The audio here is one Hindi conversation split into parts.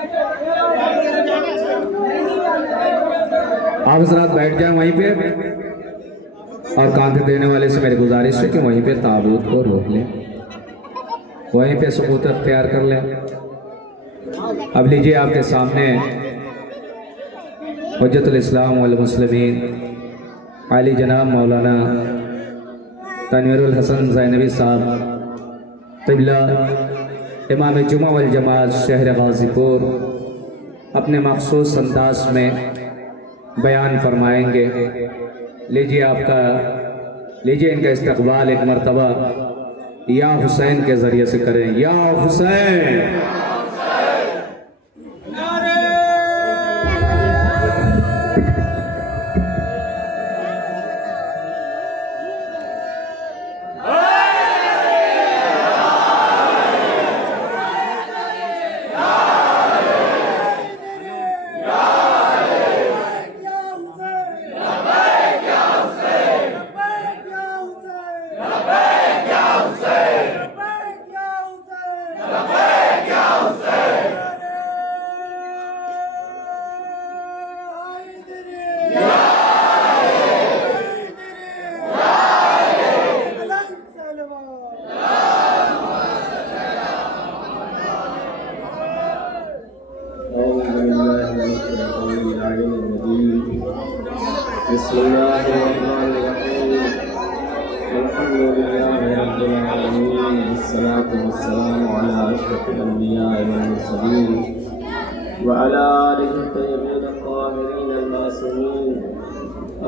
आप हजरात बैठ जाए वहीं पे, और कांधे देने वाले से मेरी गुजारिश है कि वहीं पे ताबूत को रोक लें, वहीं पे सुकूत अख्तियार कर लें। अब लीजिए आपके सामने हुज्जतुल इस्लाम वल मुस्लिमीन आली जनाब मौलाना तनवीरुल हसन ज़ैनबी साहब क़िबला इमाम जुमा वल जमात शहर गाज़ीपुर अपने मखसूस अंदाज में बयान फरमाएंगे। लीजिए इनका इस्तक़बाल एक मरतबा या हुसैन के ज़रिए से करें। या हुसैन।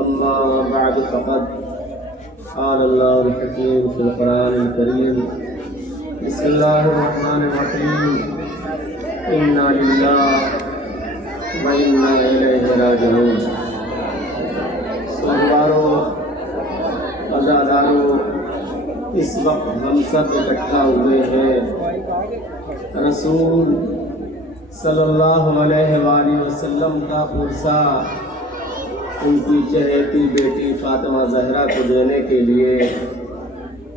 अम्मा बाद फ़क़द क़ाल अल्लाहुल हकीम फ़िल क़ुरानिल करीम बिस्मिल्लाहिर्रहमानिर्रहीम इन्ना लिल्लाहि व इन्ना इलैहि राजिऊन। सोमवारों अज़ादारों, इस वक्त हम सब इकट्ठा हुए हैं रसूल सल्लल्लाहु अलैहि वसल्लम का पुरसा उनकी चहेती बेटी फातिमा ज़हरा को देने के लिए।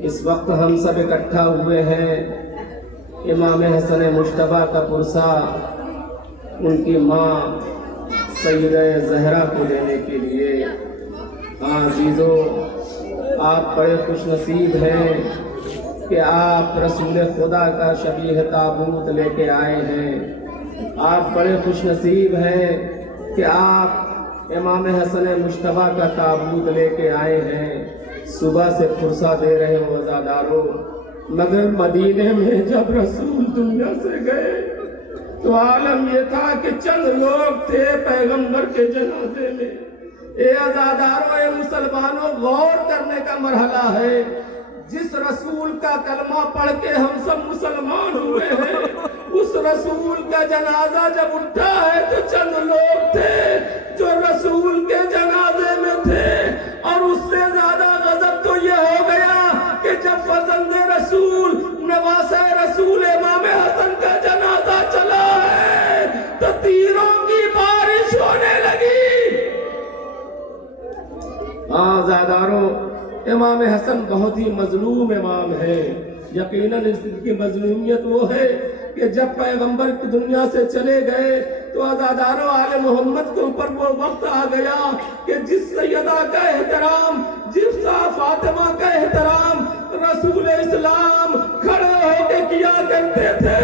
इस वक्त हम सब इकट्ठा हुए हैं इमाम हसन मुश्तबा का पुरसा उनकी माँ सैयदा ज़हरा को देने के लिए। हाँ अज़ीज़ों, आप बड़े खुशनसीब हैं कि आप रसूल खुदा का शबीह ताबूत लेके आए हैं। आप बड़े खुशनसीब हैं कि आप इमाम हसन मुश्तबा का ताबूत लेके आए हैं। सुबह से फुर्सा दे रहे हो वज़ादारों, मगर मदीने में जब रसूल दुनिया से गए तो आलम ये था कि चंद लोग थे पैगंबर के जनाजे में। ए अज़ादारों, ए मुसलमानों, गौर करने का मरहला है। जिस रसूल का कलमा पढ़ के हम सब मुसलमान हुए हैं, उस रसूल का जनाजा जब उठा है तो चंद लोग थे जो रसूल के जनाजे में थे। और उससे ज्यादा गजब तो यह हो गया कि जब फजंदे रसूल नवासे रसूल इमाम हसन का जनाजा चला है तो तीरों की बारिश होने लगी। आज़ादारों, इमाम हसन बहुत ही मजलूम इमाम है। यकीनन इसकी मजलूमियत वो है कि जब पैगंबर की दुनिया से चले गए तो आज़ादारों आले मोहम्मद के ऊपर वो वक्त आ गया कि जिस सैयदा का एहतराम, जिस फातिमा का एहतराम रसूल इस्लाम खड़े होके किया करते थे,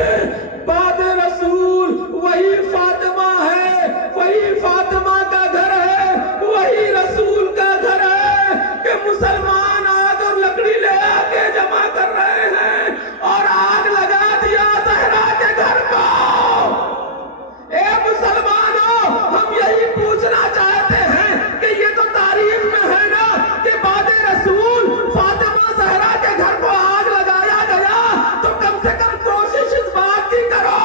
बाद रसूल वही फातिमा है, वही फातिमा का घर है, वही रसूल का घर है कि मुसलमान आग और लकड़ी ले आके जमा कर रहे हैं और आग लगा दिया ज़हरा के घर को। ए मुसलमानों, हम यही पूछना चाहते हैं कि ये तो तारीफ में है ना कि बाद रसूल फातिमा ज़हरा के घर को आग लगाया गया, तो कम से कम कोशिश इस बात की करो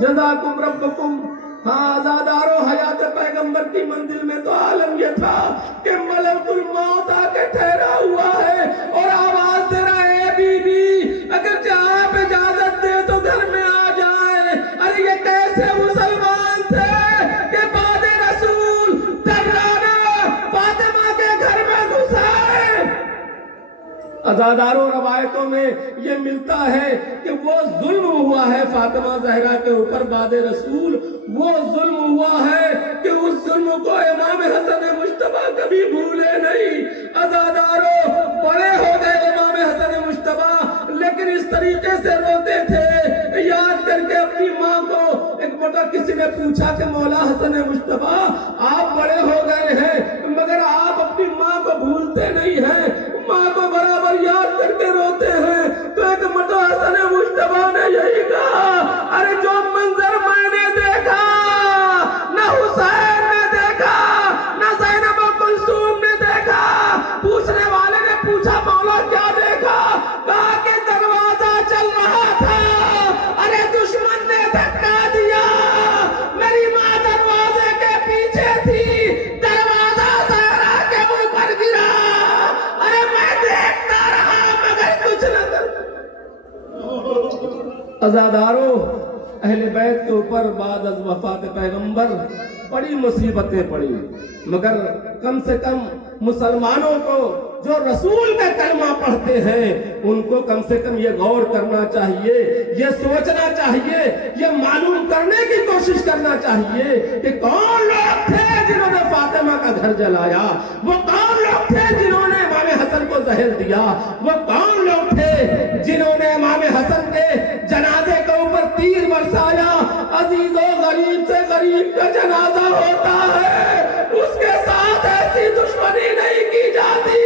जज़ाकुम रब्बुकुम। हाँ आज़ादारो, हयात पैगंबर की मंजिल में तो आलम ये था कि मलकुल मौत आके ठहरा हुआ है और आवाज दे रहा है, बीबी अगर चाहे आप इजाजत दे तो घर में आ जाए। अरे ये कैसे मुसलमान थे कि बाद रसूल दर्राना फातिमा के घर में घुसाए। अज़ादारों, रवायतों में ये मिलता है कि वो जुल्म हुआ है फातिमा जहरा के ऊपर बाद रसूल, वो जुल्म हुआ है कि उस जुल्म को इमाम हसन मुश्तबा कभी भूले नहीं। अज़ादारों, बड़े हो गए इमाम हसन मुश्तबा, लेकिन इस तरीके से रोते थे याद करके अपनी माँ को। एक मौका किसी ने पूछा कि मौला हसन मुश्तबा, आप बड़े हो गए हैं मगर आप अपनी माँ को भूलते नहीं हैं, माँ को बराबर याद करके रोते हैं। तो एक मौका हसन मुश्तबा ने यही कहा, अरे जो मंजर मैंने देखा न हुसैन ने देखा न ज़ैनब कुलसूम ने देखा। पूछने वाले ने पूछा मौला क्या देखा? कहा कि दरवाजा चल रहा था, अरे दुश्मन ने धक्का दिया, मेरी माँ दरवाजे के पीछे थी, दरवाजा ज़हरा के ऊपर गिरा, अरे मैं देखता रहा मगर कुछ न कर। अज़ादारों, अहले बैत के ऊपर बाद अज़ वफ़ात पैगंबर बड़ी मुसीबतें पड़ी, मगर कम से कम मुसलमानों को जो रसूल का कलमा पढ़ते हैं उनको कम से कम ये गौर करना चाहिए, ये सोचना चाहिए, ये मालूम करने की कोशिश करना चाहिए कि कौन लोग थे जिन्होंने फातिमा का घर जलाया, वो कौन लोग थे जिन्होंने इमाम हसन को जहर दिया, वो कौन लोग थे जिन्होंने इमाम हसन के जनाजे के ऊपर तीर बरसाया। अजीजो, गरीब से गरीब का जनाजा होता है, उसके साथ ऐसी दुश्मनी नहीं की जाती।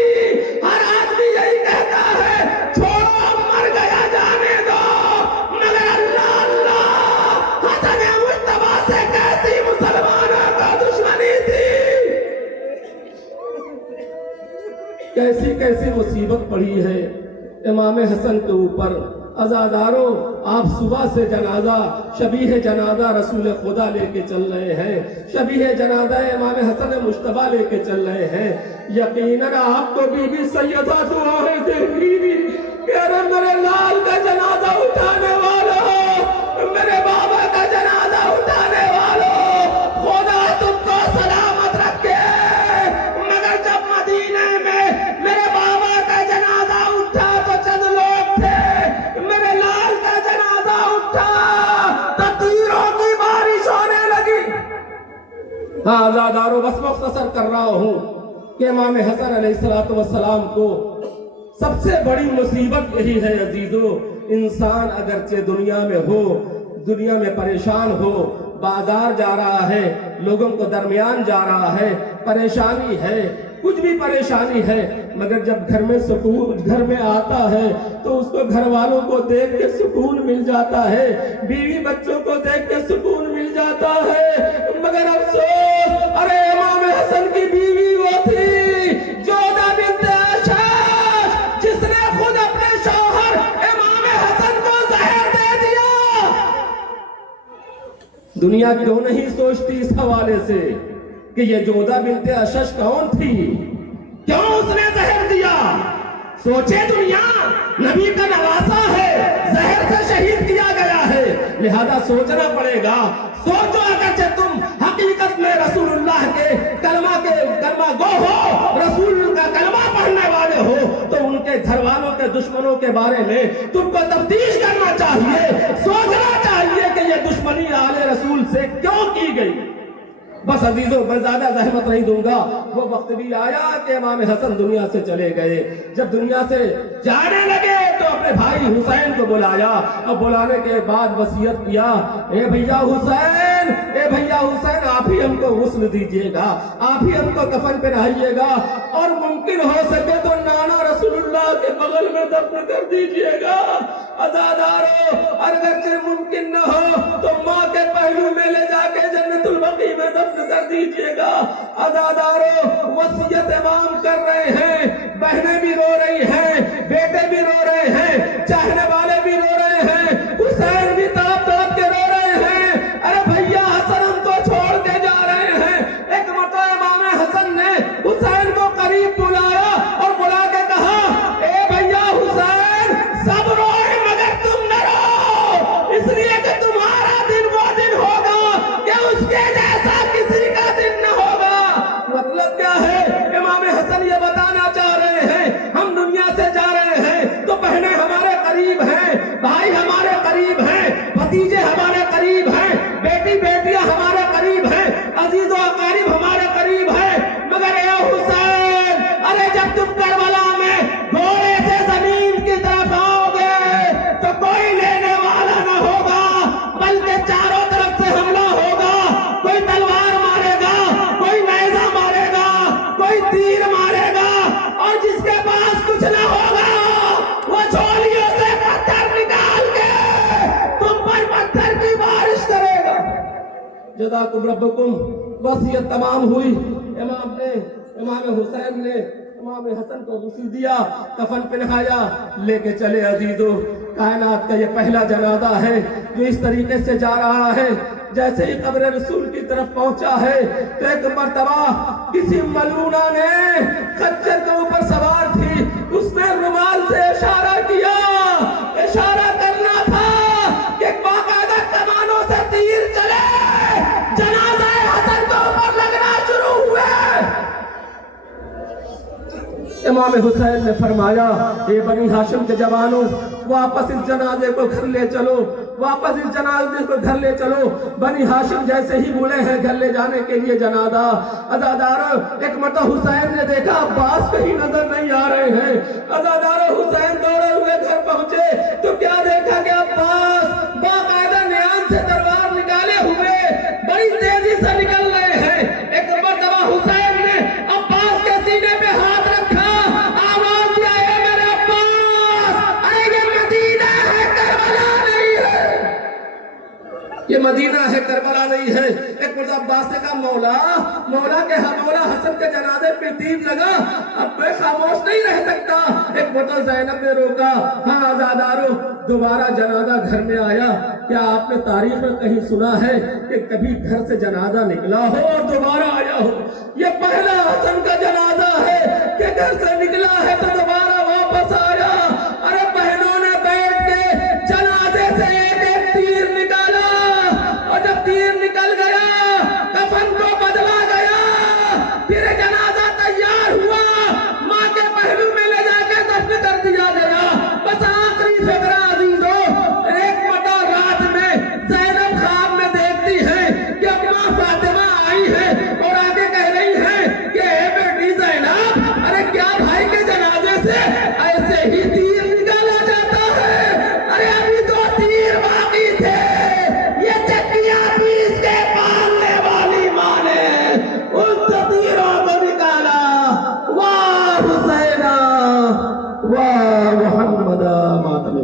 हर आदमी यही कहता है, छोड़ो अब मर गया जाने दो, मगर अल्लाह अल्लाह, हसन मुश्तबा से कैसी मुसलमानों का दुश्मनी थी, कैसी कैसी मुसीबत पड़ी है इमाम हसन के ऊपर। अज़ादारों, आप सुबह से जनाजा, शबीह जनाजा रसूल खुदा लेके चल रहे हैं, शबीह जनाजा इमाम हसन मुश्तबा लेके चल रहे हैं। यकीनन आपको बीबी सैयदा दुआएं देंगी कि अरे मेरे लाल का जनाजा उठाने वाला हो, मेरे बाबा का जनाजा उठाने वाला हो, खुदा तुमको सलामत रखे। मगर जब मदीने में मेरे बाबा का जनाजा उठा तो चंद लोग थे, मेरे लाल का जनाजा उठा तो तीरों की बारिश होने लगी। हाँ आज़ादारों, बस मुख्तसर कर रहा हूँ कि इमाम हसन अलैहिस्सलातु वस्सलाम को सबसे बड़ी मुसीबत यही है अजीजों, इंसान अगरचे दुनिया में हो, दुनिया में परेशान हो, बाजार जा रहा है, लोगों को दरमियान जा रहा है, परेशानी है, कुछ भी परेशानी है, मगर जब घर में सुकून घर में आता है तो उसको घर वालों को देख के सुकून मिल जाता है, बीवी बच्चों को देख के सुकून मिल जाता है। मगर अफसोस, अरे इमाम हसन की बीवी वो थी जोधा बिन्त अशज, जिसने खुद अपने शौहर इमाम हसन को जहर दे दिया। दुनिया क्यों नहीं सोचती इस हवाले से कि ये जोधा बिन्त अशज कौन थी, क्यों उसने जहर दिया? सोचे दुनिया, नबी का नवासा है, जहर से शहीद किया गया है, लिहाजा सोचना पड़ेगा। सोचो, अगर तुम हकीकत में रसूलुल्लाह के कलमा गो हो, रसूल का कलमा पढ़ने वाले हो, तो उनके घर वालों के दुश्मनों के बारे में तुमको तफ्तीश करना चाहिए, सोचना चाहिए कि ये दुश्मनी आले रसूल से क्यों की गई। बस अजीजों, मैं ज्यादा जहमत नहीं दूंगा, वो वक्त भी आया कि इमाम हसन दुनिया से चले गए। जब दुनिया से जाने लगे तो अपने भाई हुसैन को बुलाया और बुलाने के बाद वसीयत किया, ए भैया हुसैन, ए भैया हुसैन, आप ही हमको गुस्ल दीजिएगा, आप ही हमको कफन पहनाइएगा, और मुमकिन हो सके तो नाना रसूलुल्लाह के बगल में दफन कर दीजिएगा। अज़ादारों, अगर मुमकिन न हो तो माँ के पहलू में ले जाके जन्नतुल बकी में दफन कर दीजिएगा। अज़ादारों, वसीयत इमाम कर रहे हैं, बहनें भी रो रही हैं, बेटे भी रो रहे हैं, चाहने वाले भी रो रहे हैं, हुसैन भी तड़प तड़प के रो रहे हैं। भतीजे हमारे करीब हैं, बेटी बेटियां हमारे करीब हैं, अजीजों अकारीब हमारे करीब हैं, मगर ए हुसैन, अरे जब तुम करबला में घोड़े से जमीन की तरफ आओगे तो कोई लेने वाला न होगा, बल्कि चारों तरफ से हमला होगा। कोई तलवार मारेगा, कोई नेज़ा मारेगा, कोई तीर मारेगा, और जिसके पास कुछ न होगा वो झोलियों से पत्थर निकाल के तुम पर पत्थर की बारिश करेगा। जज़ाकुम रब्बुकुम। वसीयत तमाम हुई। इमाम हुसैन ने इमाम हसन को गुस्ल दिया, कफन पहनाया, लेके चले। अजीजों, कायनात का ये पहला जनाजा है जो इस तरीके से जा रहा है। जैसे ही कब्र रसूल की तरफ पहुंचा है तो एक मर्तबा किसी मलूना ने खच्चर के ऊपर सवार थी, उसने रुमाल से इशारा किया। इशारा करना था कि बाकायदा कमानों से तीर चले, जनाजा हसन के ऊपर लगना शुरू हुए। इमाम हुसैन ने फरमाया, ये बनी हाशिम के जवानों, वापस इस जनाजे को घर ले चलो, वापस इस जनाजे को घर ले चलो। बनी हाशिम जैसे ही बोले हैं घर ले जाने के लिए जनाजा, अज़ादारों, एक मरतबा हुसैन ने देखा अब्बास कहीं नजर नहीं आ रहे हैं। अज़ादारों, हुसैन दौड़े हुए घर पहुंचे तो क्या देखा कि अब्बास बाकायदा नियान से तलवार निकाले हुए बड़ी तेजी से निकल रहे हैं। एक मरतबा हुसैन ने अब्बास के सीने पे हाथ रखा, आवाज दिया, ए मेरे अब्बास, अरे ये मदीना है, करबला नहीं है, ये मदीना है, करबला नहीं है। एक मरतबा अब्बास ने कहा, मौला मौला हसन के जनाजे पे तीर लगा, अब मैं खामोश नहीं रह सकता। एक मरतबा ज़ैनब ने रोका, हाँ अज़ादारों, दोबारा जनाजा घर में आया। क्या आपने तारीख में कहीं सुना है कि कभी घर से जनाजा निकला हो और दोबारा आया हो? ये पहला हसन का जनाजा है कि घर से निकला है तो दोबारा वापस आया। अरे बहनों ने बैठ के जनाजे से एक एक तीर निकाला, और जब तीर निकल गया कफन को बदला गया, फिर जनाजा तैयार हुआ, माँ के पहलू में ले जाके दफन कर दिया गया। बस आखिरी फिक्रा अजीजों, एक मरतबा रात में ज़ैनब ख्वाब में देखती है कि अम्मा फातिमा आई है और आगे कह रही है कि ए बेटी ज़ैनब, अरे क्या भाई के जनाजे से ऐसे ही तीर निकाला जाता है? अरे अभी तो तीर बाकी थे, ये चक्कियां पीस के पालने वाली माँ ने उन तीरों को निकाला। वाह हुसैना, वाह मोहम्मदा, मातम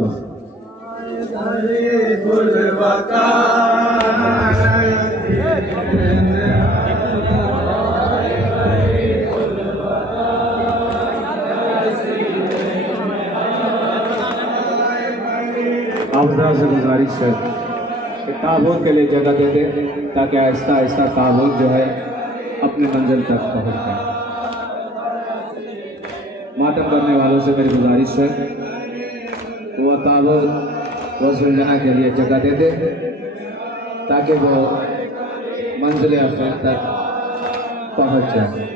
आपदा से गुजारिश है कि ताबूत के लिए जगह दे दे, ताकि आहिस्ता आहिस्ता ताबूत जो है अपने मंजिल तक पहुँच जाए। मातम करने वालों से मेरी गुजारिश है कि वह ताबूत वज़ुलजना के लिए जगह दे दे, ताकि वो मंजिल आखिर तक पहुँच जाए।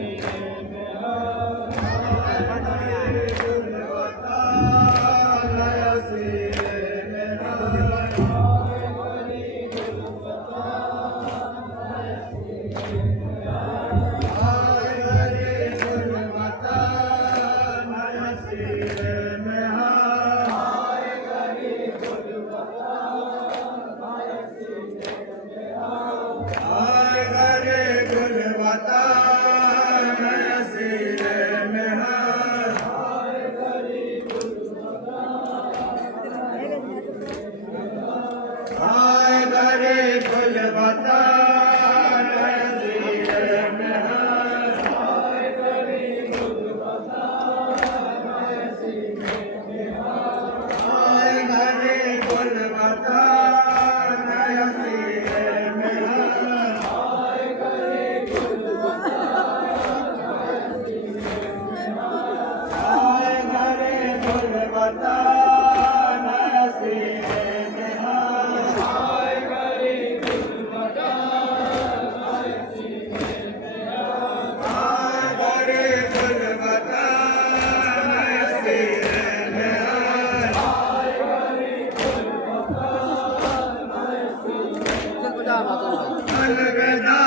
अलविदा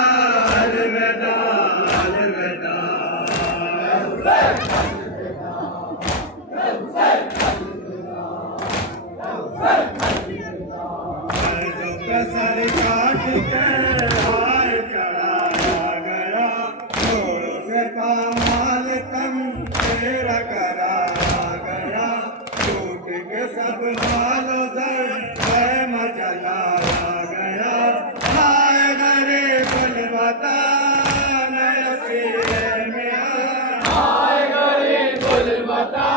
अलविदा अलविदा जो कसर काट के हार चढ़ाया गया छोड़ो से पामाल तम तेरा कराया गया टूट के सब हालो दर मचलाया गया हाय गरे बल बता नसीरे में हाय गरे बल बता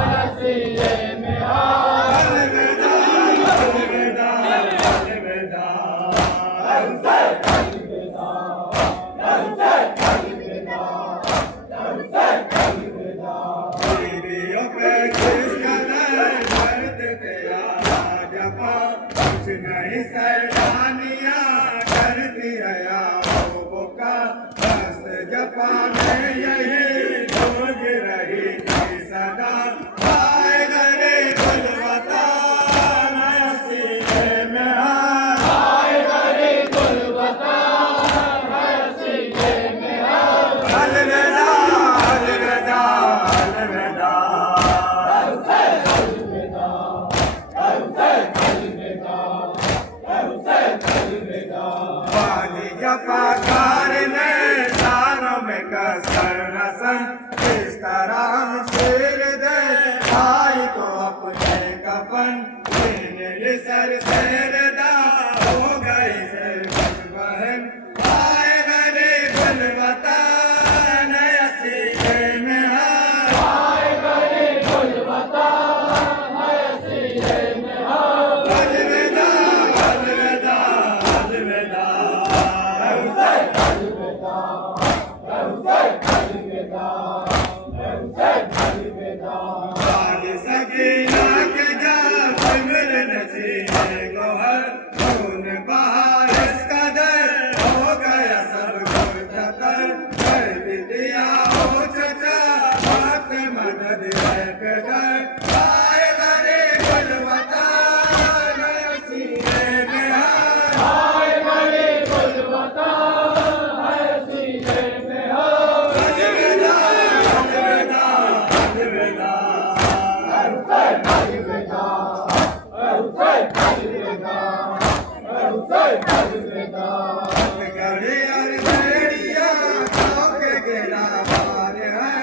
नसीरे में अलविदा अलविदा अलविदा बीवियों पे किसका दर्द तेरा जफा कुछ नहीं सैलानियाँ करती रहा वो बुका बस जफा में यही खोज रही थी सदा हाय गरे गुल बता नसीरे में हाय गरे गुल बता नसीरे में अलविदा अलविदा अलविदा वाली जफाकार ने शानों में कसर रसन इस तरह शेर दे भाई को अपने कफन मेरे सर सेरदा हो गई से बहन हाय गरे गुल बता नसीरे में हाय गरे गुल बता नसीरे में अलविदा अलविदा अलविदा वाली सकीना के जा सिमर नसीरे गोहर खून बहार इसका दर हो गया सब कुछ तर कर दिया हो चचा बात मदद है कदर हाय गरे गुल बता नसीरे में हाय गरे गुल बता नसीरे में अलविदा अलविदा अलविदा गड़े और भेड़िया के गिरा मार है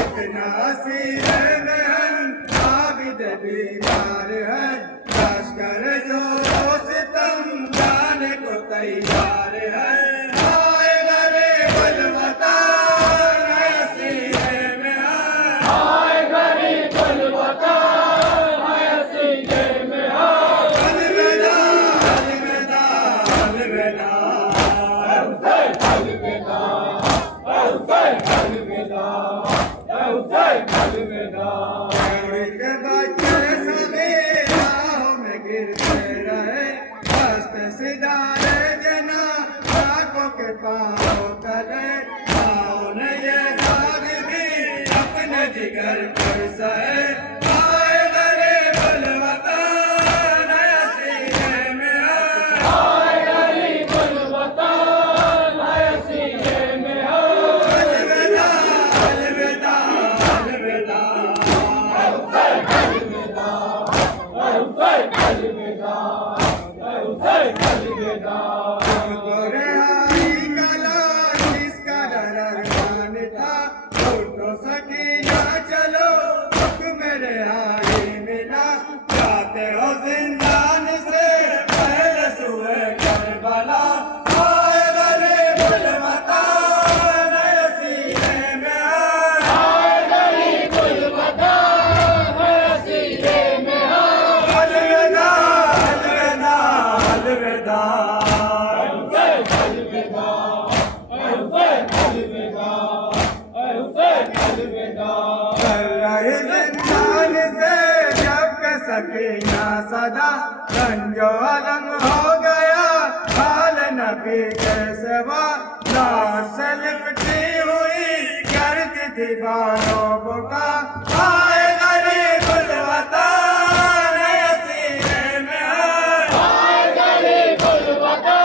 इतना सीरे में आबिद बीमार है लश्कर जो सितम जाने को तैयार है हाय गरे गुल बता नसीरे में हाय गरे गुल बता नसीरे में अलविदा अलविदा अलविदा के बच्चे सभी राहों में गिरते रहे हस्त सिदारे जना आंखों के पाँव तले पाँव ने ये दाग भी अपने जिगर पर सहे हाय गरे गुल बता नसीरे में हाय गरे गुल बता नसीरे में अलविदा अलविदा अलविदा गोरे हारी कला जिसका डरमान था उठो सकीना चलो हुक्म मेरे हारी मिला जाते हो जिंदान से पहले सुए करबला हाय गरे गुल बता नसीरे में हाय गरे गुल बता नसीरे में अलविदा अलविदा अलविदा कर रहे जिंदान से जब के सकीना सदा गंजो अलम हो गया हाल नबी के सिवा लाश से लिपटी हुई करती थी बालों बुका हाय गरे गुल बता नसीरे में हाय गरे गुल बता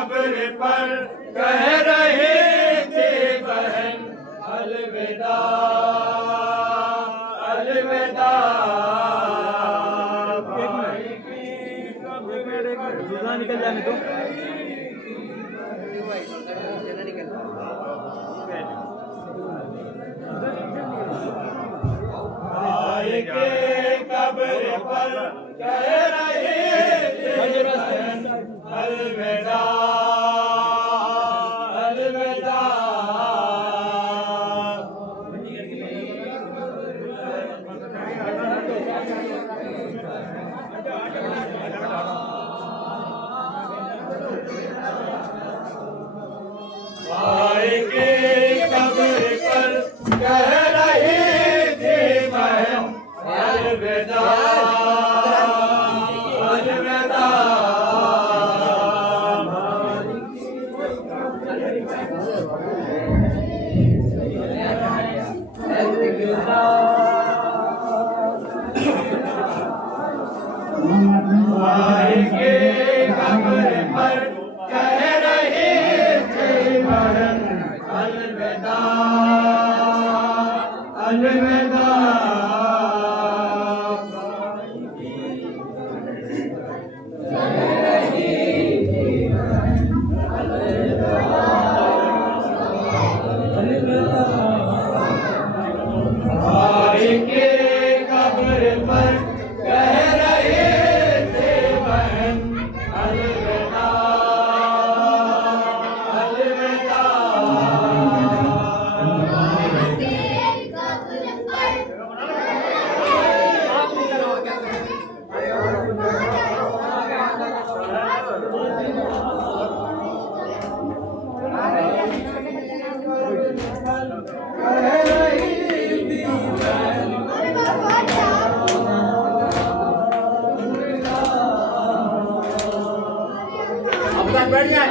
कब्र पर कह रही थी बहन अलविदा अलविदा। भाई की कब्र निकल जाने दो। भाई के कब्र पर कह रही थी बहन अलविदा अलविदा। भाई के कब्र पर कह रही थी बहन अलविदा अलविदा। भाई के कब्र पर कह रही थी बहन अलविदा अलविदा। भाई के कब्र पर कह रही थी बहन अलविदा अलविदा। बैठ जाए।